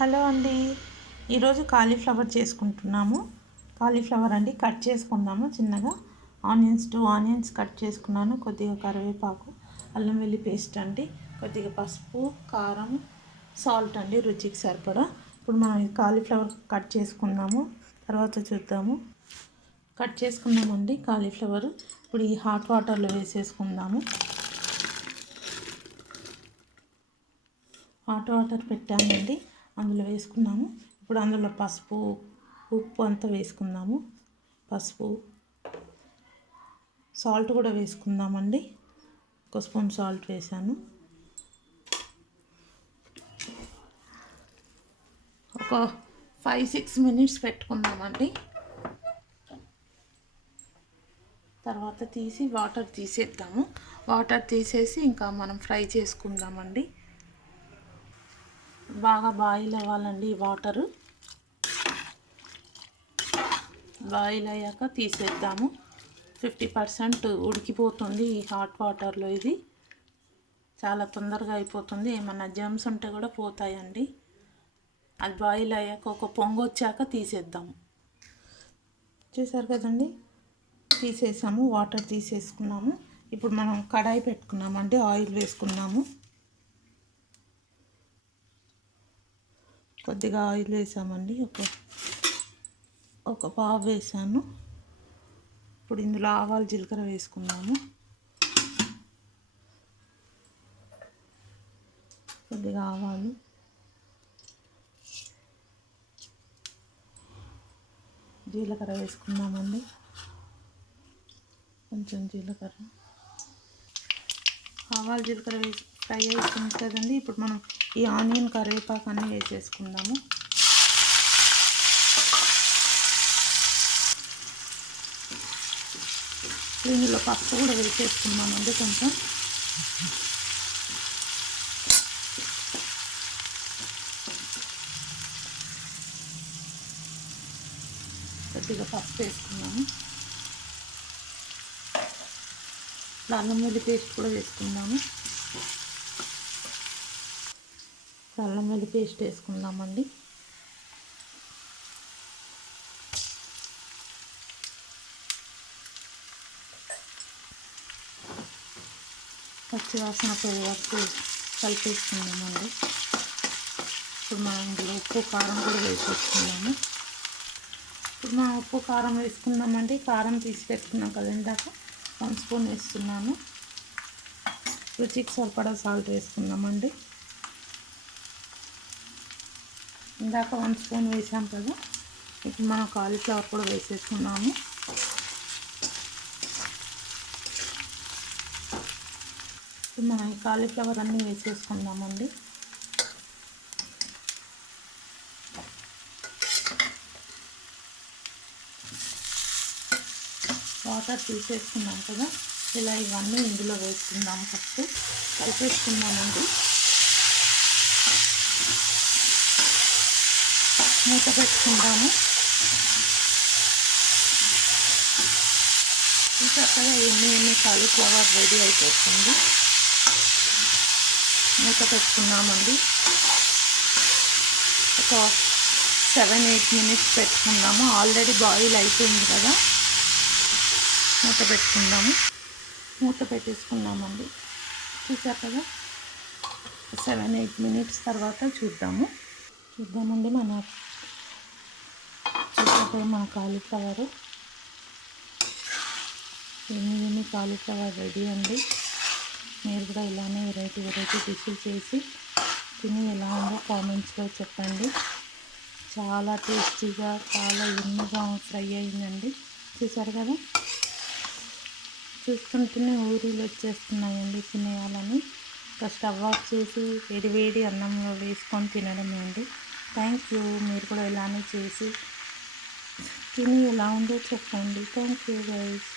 Hello అండి, ఈరోజు cauliflower చేసుకుంటున్నాము. కాలీఫ్లవర్ అండి కట్ చేసుకుందాము చిన్నగా. టూ ఆనియన్స్ కట్ చేసుకున్నాను. కొద్దిగా కరివేపాకు, అల్లం వెల్లి పేస్ట్ అండి, కొద్దిగా పసుపు, కారం, సాల్ట్ అండి రుచికి సరిపడా. ఇప్పుడు మనం కాలీఫ్లవర్ కట్ చేసుకున్నాము, తర్వాత చూద్దాము. కట్ చేసుకున్నామండి కాలీఫ్లవర్. ఇప్పుడు ఈ హాట్ వాటర్లో వేసేసుకుందాము. హాట్ వాటర్ పెట్టామండి, అందులో వేసుకున్నాము. ఇప్పుడు అందులో పసుపు, ఉప్పు అంతా వేసుకుందాము. పసుపు, సాల్ట్ కూడా వేసుకుందామండి. 1 స్పూన్ సాల్ట్ వేసాను. ఒక 5-6 మినిట్స్ పెట్టుకుందామండి. తర్వాత తీసి వాటర్ తీసేద్దాము. వాటర్ తీసేసి ఇంకా మనం ఫ్రై చేసుకుందామండి. బాగా బాయిల్ అవ్వాలండి ఈ వాటరు. బాయిల్ అయ్యాక తీసేద్దాము. 50% ఉడికిపోతుంది ఈ హాట్ వాటర్లో. ఇది చాలా తొందరగా అయిపోతుంది. ఏమన్నా జర్మ్స్ ఉంటే కూడా పోతాయండి. అది బాయిల్ అయ్యాక ఒక పొంగు వచ్చాక తీసేద్దాము. చూసారు కదండి, తీసేసాము. వాటర్ తీసేసుకున్నాము. ఇప్పుడు మనం కడాయి పెట్టుకున్నామండి. ఆయిల్ వేసుకున్నాము. కొద్దిగా ఆయిల్ వేసామండి. ఒక పావు వేసాను. ఇప్పుడు ఇందులో ఆవాలు, జీలకర్ర వేసుకున్నాము. కొద్దిగా ఆవాలు, జీలకర్ర వేసుకున్నామండి. కొంచెం జీలకర్ర, ఆవాలు, జీలకర్ర వేసి ఫ్రై అయిపోయింది కదండి. ఇప్పుడు మనం ఈ ఆనియన్, కరివేపాకు అన్నీ వేసేసుకుందాము. ఇందులో పసుపు కూడా వేసేసుకున్నామండి. కొంచెం కొద్దిగా పసుపు వేసుకున్నాము. అల్లం వెల్లి పేస్ట్ కూడా వేసుకుందాము. అల్లం వెల్లి పేస్ట్ వేసుకుందామండి. పచ్చి వాసన పోయే వరకు కలిపేసుకుందామండి. ఇప్పుడు మనం ఇందులో ఉప్పు, కారం కూడా వేసేసుకుందాము. ఇప్పుడు మనం ఉప్పు, కారం వేసుకుందామండి. కారం తీసి పెట్టుకున్నాం కదా ఇందాక, 1 స్పూన్ వేస్తున్నాను. రుచికి సరిపడా సాల్ట్ వేసుకుందామండి. ఇందాక 1 స్పూన్ వేసాం కదా. ఇప్పుడు మనం కాలీఫ్లవర్ కూడా వేసేసుకున్నాము. ఇప్పుడు మనం ఈ కాలీఫ్లవర్ అన్నీ వేసేసుకుందామండి. వాటర్ తీసేసుకున్నాం కదా, ఇలా ఇవన్నీ ఇందులో వేసుకుందాం. ఫస్ట్ కలిపేసుకుందామండి. మూత పెట్టుకుందాము. చక్కగా ఎన్ని కాలీఫ్లవర్ రెడీ అయిపోతుంది. మూత పెట్టుకున్నామండి. ఒక 7-8 మినిట్స్ పెట్టుకుందాము. ఆల్రెడీ బాయిల్ అయిపోయింది కదా. మూత పెట్టుకుందాము. మూత పెట్టేసుకున్నామండి. చూసారు కదా, 7-8 మినిట్స్ తర్వాత చూద్దామండి. మన కాలీఫ్లవర్, ఎన్ని కాలీఫ్లవర్ రెడీ అండి. మీరు కూడా ఇలానే వెరైటీ డిష్లు చేసి తిని ఎలా ఉందో కామెంట్స్లో చెప్పండి. చాలా టేస్టీగా, చాలా ఎన్నుగా ఫ్రై అయిందండి. చూసారు కదా, చూస్తుంటేనే ఊరిలో వచ్చేస్తున్నాయండి తినేయాలని. ఇంకా స్టవ్ ఆఫ్ చేసి వేడి అన్నంలో వేసుకొని తినడమే అండి. Thank you. మీరు కూడా ఇలానే చేసి తిని ఎలా ఉందో చెప్పండి. Thank you guys.